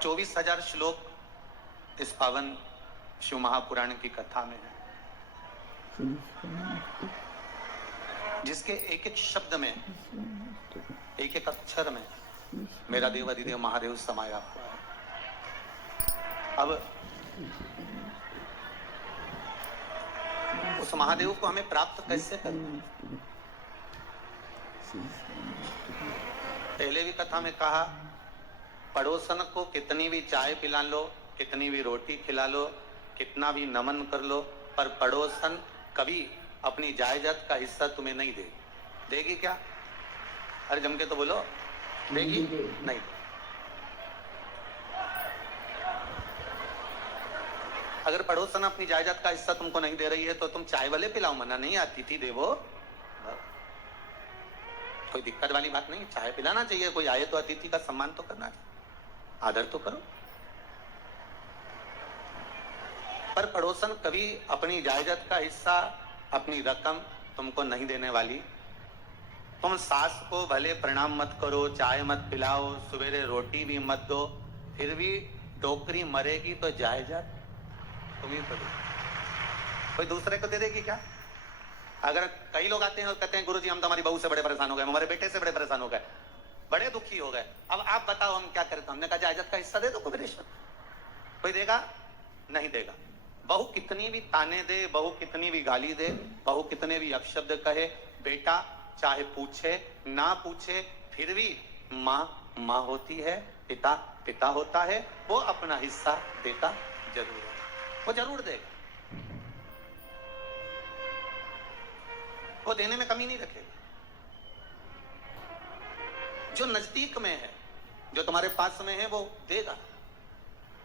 24,000 श्लोक इस पावन शिव महापुराण की कथा में है, जिसके एक एक शब्द में, एक एक अक्षर में मेरा देव अधिदेव महादेव समाया हुआ है। अब उस महादेव को हमें प्राप्त कैसे करना? पहले भी कथा में कहा, पड़ोसन को कितनी भी चाय पिला लो, कितनी भी रोटी खिला लो, कितना भी नमन कर लो, पर पड़ोसन कभी अपनी जायदाद का हिस्सा तुम्हें नहीं देगी क्या? अरे जम के तो बोलो, देगी? नहीं। अगर पड़ोसन अपनी जायदाद का हिस्सा तुमको नहीं दे रही है तो तुम चाय वाले पिलाओ, मना नहीं, अतिथि देवो। कोई दिक्कत वाली बात नहीं, चाय पिलाना चाहिए। कोई आए तो अतिथि का सम्मान तो करना चाहिए, आदर तो करो। पर पड़ोसन कभी अपनी जायदाद का हिस्सा, अपनी रकम तुमको नहीं देने वाली। तुम सास को भले प्रणाम मत करो, चाय मत पिलाओ, सवेरे रोटी भी मत दो, फिर भी डोकरी मरेगी तो जायदाद तुम्ही तो दो। कोई दूसरे को दे देगी क्या? अगर कई लोग आते हैं और कहते हैं गुरुजी हम तो हमारी बहू से बड़े परेशान हो गए, हमारे बेटे से बड़े परेशान हो गए, बड़े दुखी हो गए, अब आप बताओ हम क्या करें? तो हमने कहा जायदाद का हिस्सा दे दो। कोई देगा? नहीं देगा। बहू कितनी भी ताने दे, बहू कितनी भी गाली दे, बहू कितने भी अपशब्द कहे, बेटा चाहे पूछे ना पूछे, फिर भी माँ माँ होती है, पिता पिता होता है, वो अपना हिस्सा देता जरूर है, वो जरूर देगा, वो देने में कमी नहीं रखेगा। जो नजदीक में है, जो तुम्हारे पास में है, वो देगा।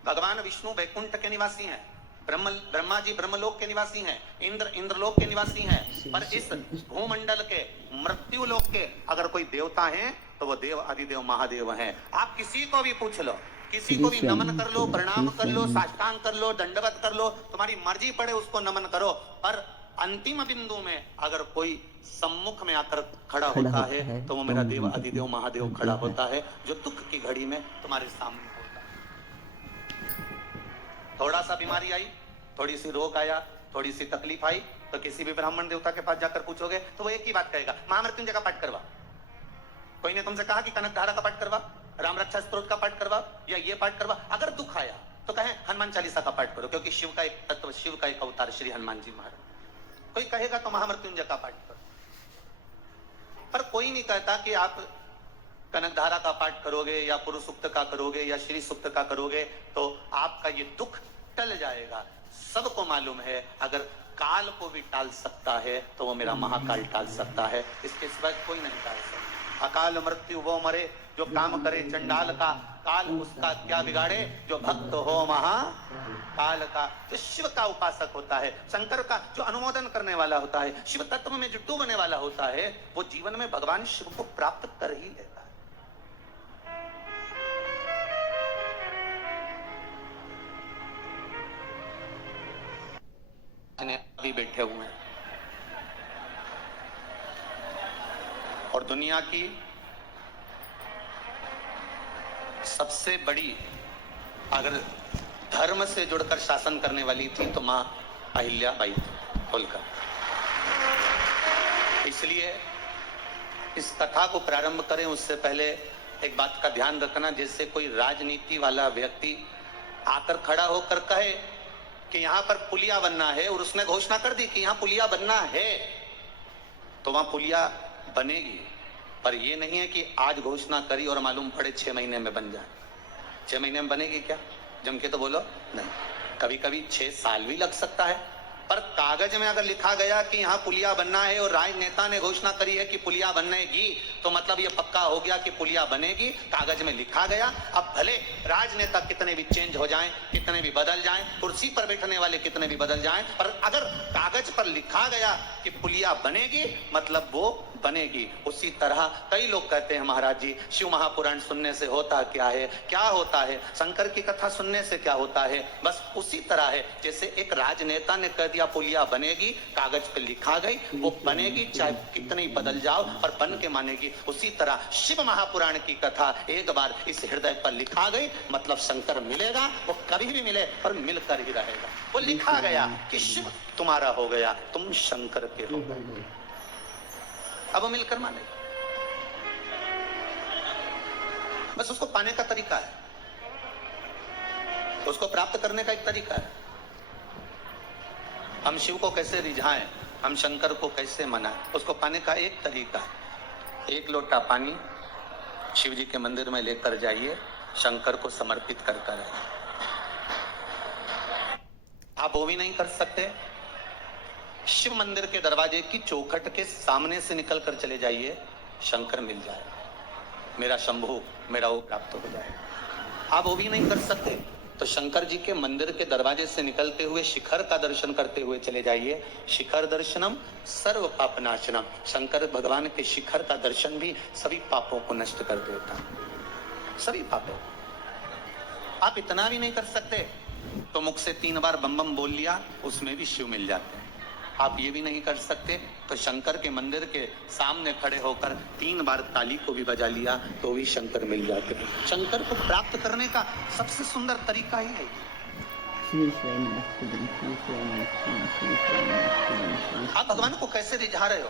भगवान विष्णु वैकुंठ के निवासी हैं, ब्रह्मा जी ब्रह्मलोक के निवासी हैं, इंद्र इंद्रलोक के निवासी हैं, पर इस भूमंडल के मृत्यु लोक के अगर कोई देवता हैं तो वो देव अधिदेव महादेव हैं। आप किसी को भी पूछ लो, किसी को भी नमन कर लो, प्रणाम कर लो, साष्टांग कर लो, दंडवत कर लो, तुम्हारी मर्जी पड़े उसको नमन करो, पर अंतिम बिंदु में अगर कोई सम्मुख में आकर खड़ा होता है तो वो मेरा देव अधिदेव महादेव खड़ा होता है, जो दुख की घड़ी में तुम्हारे सामने होता है। थोड़ा सा बीमारी आई, थोड़ी सी रोग आया, थोड़ी सी तकलीफ आई, तो किसी भी ब्राह्मण देवता के पास जाकर पूछोगे तो वो एक ही बात कहेगा, महामृत्युंजय का पाठ करवा। कोई ने तुमसे कहा कि कनकधारा का पाठ करवा, राम रक्षा स्तोत्र का पाठ करवा, या ये पाठ करवा। अगर दुख आया तो कहे हनुमान चालीसा का पाठ करो, क्योंकि शिव का एक तत्व, शिव का एक अवतार श्री हनुमान जी महाराज। कोई कहेगा तो महामृत्युंजय का पाठ करो, पर कोई नहीं कहता कि आप कनकधारा का पाठ करोगे या पुरुष सूक्त का करोगे या श्री सूक्त का करोगे तो आपका ये दुख टल जाएगा। सबको मालूम है अगर काल को भी टाल सकता है तो वो मेरा महाकाल टाल सकता है, इसके सिवाय कोई नहीं टाल सकता। अकाल मृत्यु वो मरे जो काम करे चंडाल का, काल उसका क्या बिगाड़े जो भक्त हो महाकाल का। जो शिव का उपासक होता है, शंकर का जो अनुमोदन करने वाला होता है, शिव तत्व में जो डूबने वाला होता है, वो जीवन में भगवान शिव को प्राप्त कर ही लेता है। अभी बैठे हुए हैं और दुनिया की सबसे बड़ी अगर धर्म से जुड़कर शासन करने वाली थी तो मां अहिल्याबाई होलकर। इसलिए इस कथा को प्रारंभ करें उससे पहले एक बात का ध्यान रखना, जैसे कोई राजनीति वाला व्यक्ति आकर खड़ा होकर कहे कि यहाँ पर पुलिया बनना है और उसने घोषणा कर दी कि यहाँ पुलिया बनना है, तो वहां पुलिया बनेगी। पर ये नहीं है कि आज घोषणा करी और मालूम पड़े 6 महीने में बन जाए। 6 महीने में बनेगी क्या? जम के तो बोलो नहीं, कभी कभी 6 साल भी लग सकता है। पर कागज में अगर लिखा गया कि यहाँ पुलिया बनना है और राजनेता ने घोषणा करी है कि पुलिया बनेगी, तो मतलब ये पक्का हो गया कि पुलिया बनेगी, कागज में लिखा गया। अब भले राजनेता कितने भी चेंज हो जाएं, कितने भी बदल जाएं, कुर्सी पर बैठने वाले कितने भी बदल जाएं, पर अगर कागज पर लिखा गया कि पुलिया बनेगी मतलब वो बनेगी। उसी तरह कई लोग कहते हैं महाराज जी शिव महापुराण सुनने से होता क्या है, क्या होता है, शंकर की कथा सुनने से क्या होता है। बस उसी तरह है जैसे एक राजनेता ने कह दिया पुलिया बनेगी, कागज पे लिखा गई, वो बनेगी, चाहे कितनी बदल जाओ पर बन के मानेगी। जाएगी। उसी तरह शिव महापुराण की कथा एक बार इस हृदय पर लिखा गई, मतलब शंकर मिलेगा, वो कभी भी मिले और मिलकर ही रहेगा। वो लिखा गया कि शिव तुम्हारा हो गया, तुम शंकर के हो गए। अब वो मिलकर मानेगा। बस उसको पाने का तरीका है, उसको प्राप्त करने का एक तरीका है। हम शिव को कैसे रिझाएं, हम शंकर को कैसे मनाएं, उसको पाने का एक तरीका है। एक लोटा पानी शिव जी के मंदिर में लेकर जाइए, शंकर को समर्पित कर कर आइए। आप वो भी नहीं कर सकते, शिव मंदिर के दरवाजे की चौखट के सामने से निकल कर चले जाइए, शंकर मिल जाएगा, मेरा शंभू, मेरा वो प्राप्त हो जाएगा। आप वो भी नहीं कर सकते तो शंकर जी के मंदिर के दरवाजे से निकलते हुए शिखर का दर्शन करते हुए चले जाइए। शिखर दर्शनम सर्व पापनाशनम, शंकर भगवान के शिखर का दर्शन भी सभी पापों को नष्ट कर देता, सभी पापों। आप इतना भी नहीं कर सकते तो मुख से 3 बार बम बम बोल लिया, उसमें भी शिव मिल जाते हैं। आप ये भी नहीं कर सकते तो शंकर के मंदिर के सामने खड़े होकर 3 बार ताली को भी बजा लिया तो भी शंकर मिल जाते हैं। शंकर को प्राप्त करने का सबसे सुंदर तरीका ही है। आप भगवान को कैसे रिझा रहे हो?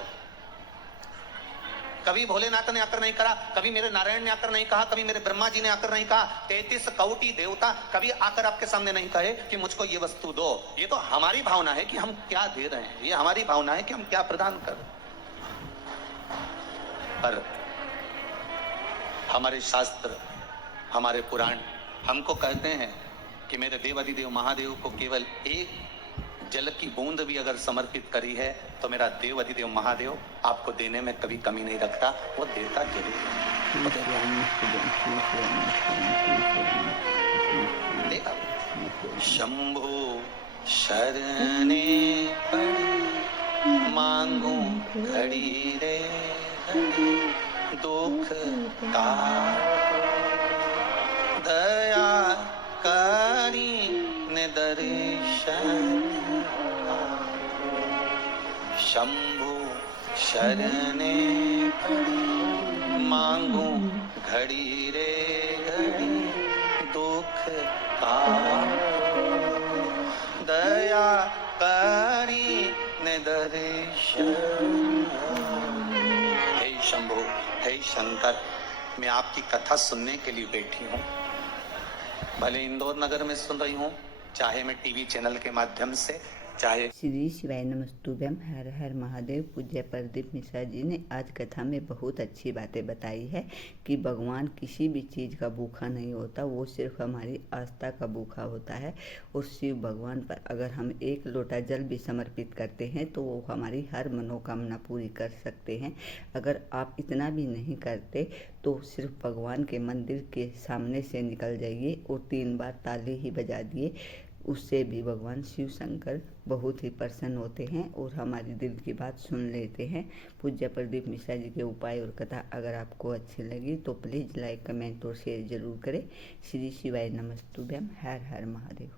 कभी भोलेनाथ ने आकर नहीं करा, कभी मेरे नारायण ने आकर नहीं कहा, कभी मेरे ब्रह्मा जी ने आकर नहीं कहा, 33 कौटी देवता कभी आकर आपके सामने नहीं कहे कि मुझको ये वस्तु दो। ये तो हमारी भावना है कि हम क्या दे रहे हैं, ये हमारी भावना है कि हम क्या प्रदान कर रहे हैं। पर हमारे शास्त्र, हमारे पुराण हमको कहते हैं कि मेरे देवाधिदेव महादेव को केवल एक जल की बूंद भी अगर समर्पित करी है तो मेरा देव अधिदेव महादेव आपको देने में कभी कमी नहीं रखता, वो देता जरूर देगा। शंभो शरणे पड़ी मांगू घड़ी रे घड़ी, दुख का दया करी ने दर्शन। शंभु शरणे पड़ी मांगू घड़ी रे घड़ी, दुख का दया करी ने दर्शन। हे शंभु, हे शंकर, मैं आपकी कथा सुनने के लिए बैठी हूँ। भले इंदौर नगर में सुन रही हूँ, चाहे मैं टीवी चैनल के माध्यम से, चाहे। श्री शिवाय नमस्तुभ्यम। हर हर महादेव। पूज्य प्रदीप मिश्रा जी ने आज कथा में बहुत अच्छी बातें बताई है कि भगवान किसी भी चीज़ का भूखा नहीं होता, वो सिर्फ हमारी आस्था का भूखा होता है। और शिव भगवान पर अगर हम एक लोटा जल भी समर्पित करते हैं तो वो हमारी हर मनोकामना पूरी कर सकते हैं। अगर आप इतना भी नहीं करते तो सिर्फ भगवान के मंदिर के सामने से निकल जाइए और 3 बार ताली ही बजा दिए, उससे भी भगवान शिव शंकर बहुत ही प्रसन्न होते हैं और हमारी दिल की बात सुन लेते हैं। पूज्य प्रदीप मिश्रा जी के उपाय और कथा अगर आपको अच्छी लगी तो प्लीज़ लाइक, कमेंट और शेयर जरूर करें। श्री शिवाय नमस्तुभ्यम। हर हर महादेव।